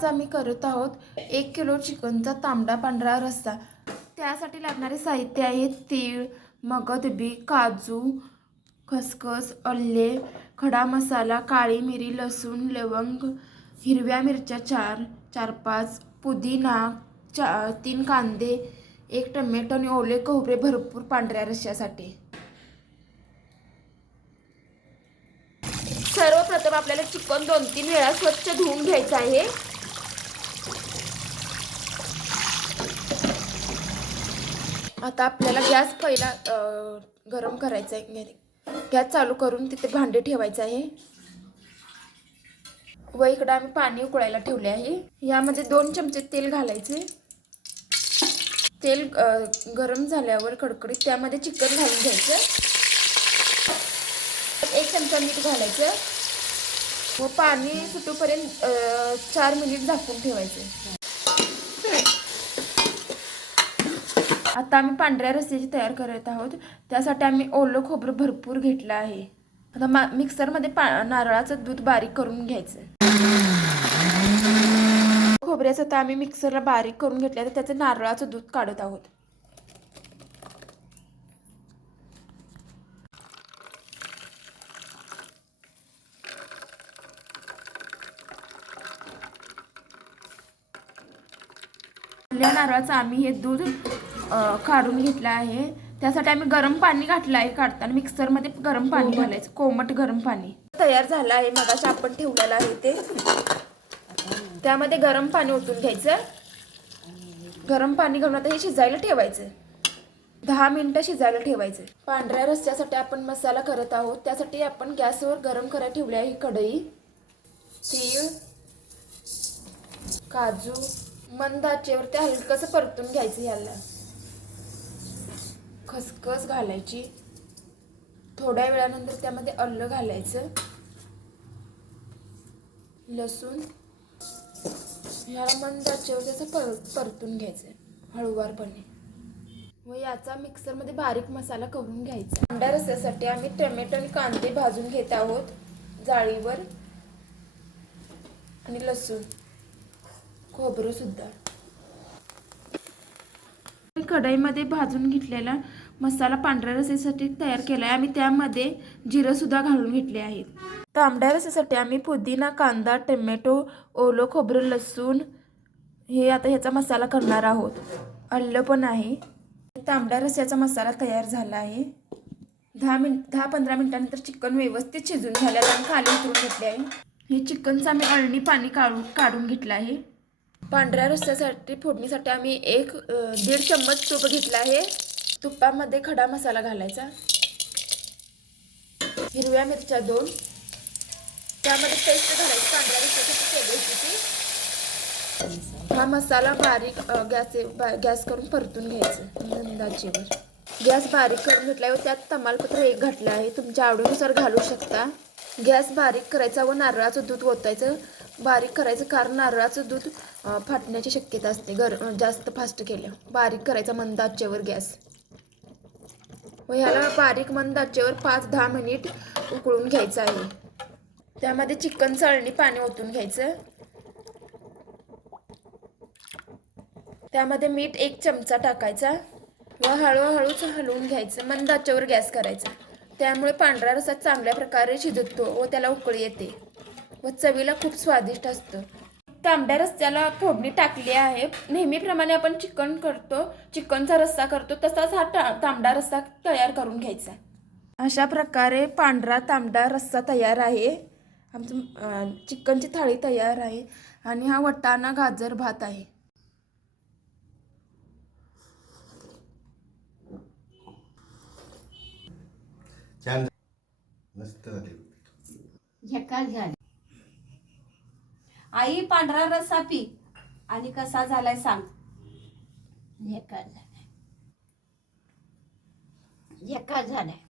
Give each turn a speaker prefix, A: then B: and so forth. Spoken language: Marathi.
A: आज आम्ही करत आहोत एक किलो चिकनचा तांबडा पांढरा रस्सा. त्यासाठी लागणारे साहित्य आहे तीळ मगदबी काजू खसखस अल्ले खडा मसाला काळी मिरी लसूण लवंग हिरव्या मिरच्या चार चार पाच पुदिना चा तीन कांदे एक टमॅटो आणि ओले खोबरे भरपूर पांढऱ्या रश्श्यासाठी. सर्वप्रथम आपल्याला चिकन दोन तीन वेळा स्वच्छ धुवून घ्यायचं आहे. आता आपल्याला गॅस पहिला गरम करायचा आहे. गॅस चालू करून तिथे भांडे ठेवायचं आहे. व इकडं आम्ही पाणी उकळायला ठेवले आहे. यामध्ये दोन चमचे तेल घालायचे. तेल गरम झाल्यावर कडकडीत त्यामध्ये चिकन घालून घ्यायचं. एक चमचा मीठ घालायचं. व पाणी सुटूपर्यंत चार मिनिट झाकून ठेवायचं. आता आम्ही पांढऱ्या रस्स्याची तयार करत आहोत. त्यासाठी आम्ही ओलं खोबरं भरपूर घेतलं आहे. आता मा मिक्सरमध्ये पा नारळाचं दूध बारीक करून घ्यायचं. खोबऱ्याचं आता आम्ही मिक्सरला बारीक करून घेतलं तर त्याचं नारळाचं दूध काढत आहोत. आपल्या नारळाचं आम्ही हे दूध काढून घेतलं आहे. त्यासाठी आम्ही गरम पाणी घातलं आहे काढताना. मिक्सरमध्ये गरम पाणी घालायचं. कोमट गरम पाणी. तयार झालं आहे. मगाशी आपण ठेवलेलं आहे ते. त्यामध्ये गरम पाणी ओतून घ्यायचं. गरम पाणी घालून आता हे शिजायला ठेवायचं. दहा मिनिटं शिजायला ठेवायचं. पांढऱ्या रस्त्यासाठी आपण मसाला करत आहोत. त्यासाठी आपण गॅसवर गरम करायला ठेवली आहे ही कढई. तीळ काजू मंद आचेवर ते हलकंसं परतून घ्यायचं ह्याला खसखस घालायची. थोड्या वेळानंतर त्यामध्ये अल्लं घालायचं. लसूण. ह्याला मंद आचेवर त्याचं पर परतून घ्यायचं हळूवारपणे. व याचा मिक्सरमध्ये बारीक मसाला करून घ्यायचा. अंडा रस्यासाठी आम्ही टमॅटो आणि कांदे भाजून घेत आहोत जाळीवर. आणि लसूण. खोबरं सुद्धा. कढईमध्ये भाजून घेतलेला मसाला पांढऱ्या रसेसाठी तयार केला आहे आम्ही त्यामध्ये जिरं सुद्धा घालून घेतले आहेत. तांबड्या रसेसाठी आम्ही पुदिना कांदा टोमॅटो ओलं खोबरं लसूण हे आता ह्याचा मसाला करणार आहोत. अल्लं पण आहे. तांबड्या रस्याचा मसाला तयार झाला आहे. दहा मिनिट दहा पंधरा मिनिटानंतर चिकन व्यवस्थित शिजून झाल्याला आम्ही खाली उतरून घेतले आहे. हे चिकनचं आम्ही अळणी पाणी काढून काढून घेतलं आहे. पांढऱ्या रस्स्यासाठी फोडणीसाठी आम्ही एक दीड चम्मच तूप घेतलं आहे. तुपामध्ये खडा मसाला घालायचा. हिरव्या मिरच्या दोन. त्यामध्ये पेस्ट घालायची पांढऱ्या रस्स्यासाठी केली होती ती. हा मसाला बारीक गॅस बा- गॅस करून परतून घ्यायचं अंदाजेवर. गॅस बारीक करून घेतल्यावर त्यात तमालपत्र एक घातलं आहे. तुमच्या आवडीनुसार घालू शकता. गॅस बारीक करायचा व नारळाचं दूध ओतायचं. बारीक करायचं कारण नारळाचं दूध फाटण्याची शक्यता असते. गर जास्त फास्ट केलं बारीक करायचा मंद आचेवर गॅस. व ह्याला बारीक मंद आचेवर पाच दहा मिनिट उकळून घ्यायचं आहे. त्यामध्ये चिकन चाळणी पाणी ओतून घ्यायचं. त्यामध्ये मीठ एक चमचा टाकायचा. व हळूहळूच हलवून घ्यायचं. मंद आचेवर गॅस करायचा. त्यामुळे पांढरा रसा चांगल्या प्रकारे शिजतो व त्याला उकळी येते व चवीला खूप स्वादिष्ट असतं. तांबड्या रस्त्याला फोडणी टाकली आहे. नेहमीप्रमाणे आपण चिकन करतो चिकनचा रस्सा करतो तसाच हा टा तांबडा रस्सा तयार करून घ्यायचा. अशा प्रकारे पांढरा तांबडा रस्सा तयार आहे. आमचं चिकनची थाळी तयार आहे आणि हा वटाणा गाजर भात आहे.
B: छान मस्त झाले.
C: झकास झाले आई पांढरा रस्सा पी. आणि कसा झालाय सांग. झकास झालाय? झकास झालाय?